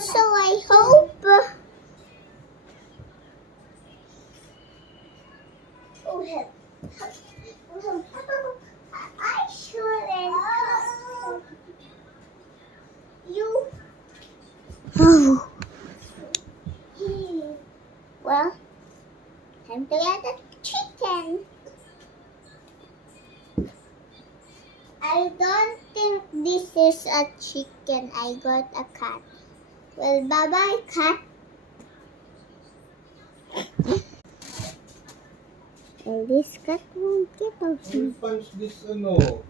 So I hope. I shouldn't. You. Well, time to get a chicken. I don't think this is a chicken. I got a cat. Well, bye-bye, cat. Well, this cat won't get out. We'll punch this, ano.